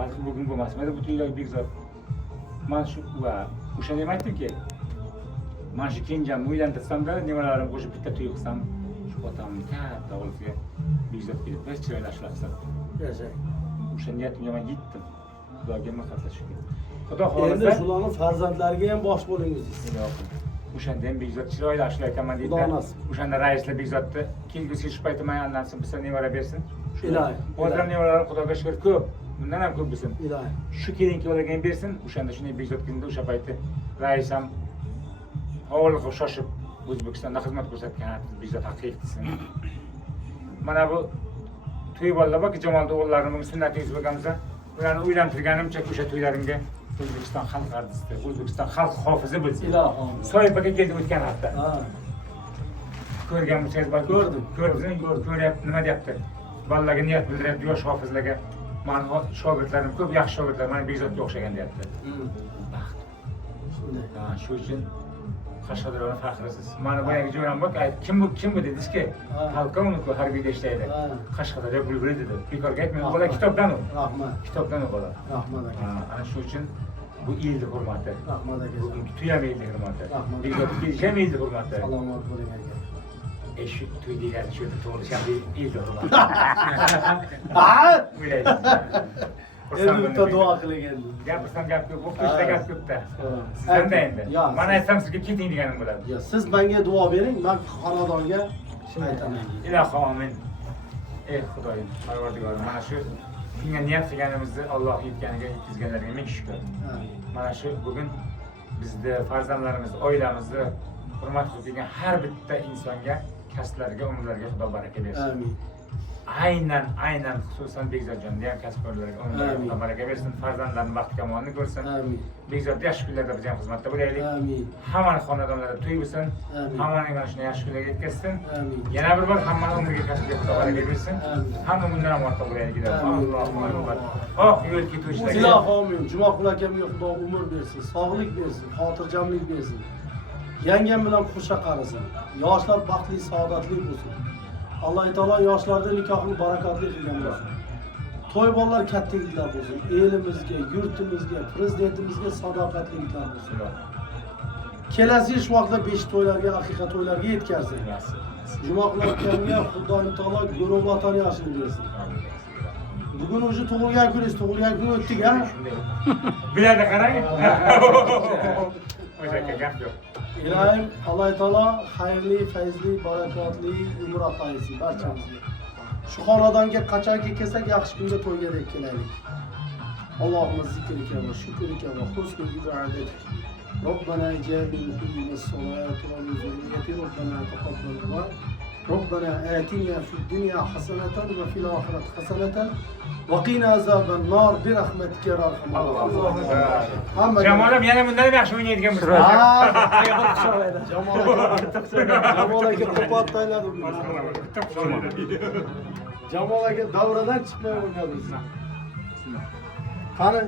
balki bugün bo'lmas. Mana bu tuylar Bekzod. Men shu va o'shanda ham aytdimki, men shu kenjamni uylantirsam-da, nevaralarim qo'shib bitta to'y qilsam, shu otamning katta o'g'liga Bekzod kelib bir chiroylashlasam. Yashay. O'sha niyatimga men yetdim. Xudoga minnatlar shukur. Xudo Endi xohlasa, shularning farzandlariga ham bosh bo'lingiz. o'shanda ham Bekzod chiroyli ashlayotganman deydi. O'shanda raislar Bekzodni kelgusi shu payti men andansin, bizga nevara bersin. Ilohi. Hozir nevaralar Xudoga shukur ko'p. Bundan ham ko'p bo'lsin. Ilohi. Shu kelinki o'lagan bersin. O'shanda shunday Bekzod keldi, o'sha payti rais ham hovliga shoshib O'zbekistonda xizmat ko'rsatgan Bekzod Haqiyev desin. Mana bu to'y bolalar bor, Jamolda o'g'illarining sunnatingiz bo'lgansa, ularni uylantirganimcha o'sha to'ylarimga O'zbekiston xalq artisti, O'zbekiston xalq hofizi bo'lsin. Ilohim. Soypaga keldi o'tgan hafta. Ha. Ko'rgan bo'lsangiz balki Ko'rdim. Ko'ryapti, nima deyapti? Bolalarga niyat bildiryapti, yosh hofizlarga. Meni shogirdlarim ko'p yaxshi shogirdlar, mana Bekzodga o'xshagan deyapti. Baxt. Shunday. Shu uchun Qashqadaryoning faxrisiz. Mana boyagi jo'ram bor, kim bu dedingiz-ki? Polkovnik harbiyda ishlaydi. Qashqadaryo bulbuli dedi. Bekorga aytmang, bola kitobdan u. Rahmat. Kitobdan u bola. Rahmat aka. Ana shu uchun bu elni hurmati. Rahmat aka. Bugungi to'y ham elni hurmati. Rahmat. Bekzodga kelish ham elni hurmati. Salomat bo'ling aka. Shu to'y degani shu yerda tug'ilish ham elni hurmati. Ha! O'ylaysiz. Endi bitta duo qiling endi. Gapirsam gap ko'p, o'qishda gap ko'p-da. Sizdan-da endi. Mana aytsam sizga keting deganim bo'ladi. Yo, siz menga duo bering, men xonadonga aytaman. Ilohim amin. Ey Xudoyim, Parvardigorim, mana shu shunga niyat qilganimizni Alloh yetganiga yetkazganlarga ming shukr. Mana shu bugun bizni farzandlarimiz, oilamizni hurmat qilib kelgan har bitta insonga, kasblariga, umrlariga Xudo baraka bersin. Amin. Aynan xususan Bekzodjonda ham kasbkorlarga umrlariga Xudo baraka bersin, farzandlarning baxt kamolini ko'rsin. Amin. Bekzodda yaxshi kunlarda biz ham xizmatda bo'laylik. Amin. Hammaning xonadonlarida to'y bo'lsin. Amin. Hammaning mana shunday yaxshi kunlarga yetkazsin. Amin. Yana bir bor hammaning umriga kasbiga Xudo baraka bersin. Amin. Hamma bundan ham ortga bo'laylik. Amin. Allohumma akbar. Oh, yo'l ketuvchilarga. Ilohim, Jumoqul akamga Xudo umr bersin, sog'lik bersin, xotirjamlik bersin. Yangam bilan qo'sha qarasin. Yoshlar baxtli, saodatli bo'lsin. Alloh taolo yoshlarda nikohni barakatli qilgan bo'lsin. To'y bolalar katta yigitlar bo'lsin. Elimizga, yurtimizga, prezidentimizga sadoqatli yigitlar bo'lsin. Kelasi ish vaqtida 5 to'ylarga, haqiqat to'ylarga yetkazsin. Jumoqul akamga Xudoyim taolo go'rov vatani yaxshilik bersin. Bugun o'sha tug'ilgan kuningiz, tug'ilgan kun o'tdik, ha? Bilarda qarang. O'shaka gap yo'q. Ilohim Alloh taolo xayrli, fayzli, barakatli umr ato etsin barchamizga. Shu xonadonga qachonki kelsak, yaxshi kunda to'ygandek kelaylik. Allohumma zikrika va shukrika va husni ibodatik. Robbana ij'alni muqimis solati va zurriyyati robbana taqabbal du'a. ربنا آتنا في الدنيا حسنة وفي الآخرة حسنة وقنا عذاب النار برحمتك يا أرحم الراحمين. Jamolim yana bundan ham yaxshi o'ynaydigan bo'lsa. Jamol aka qo'pot tayladi bu. Jamol aka davradan chiqmay o'ynadi. Qani?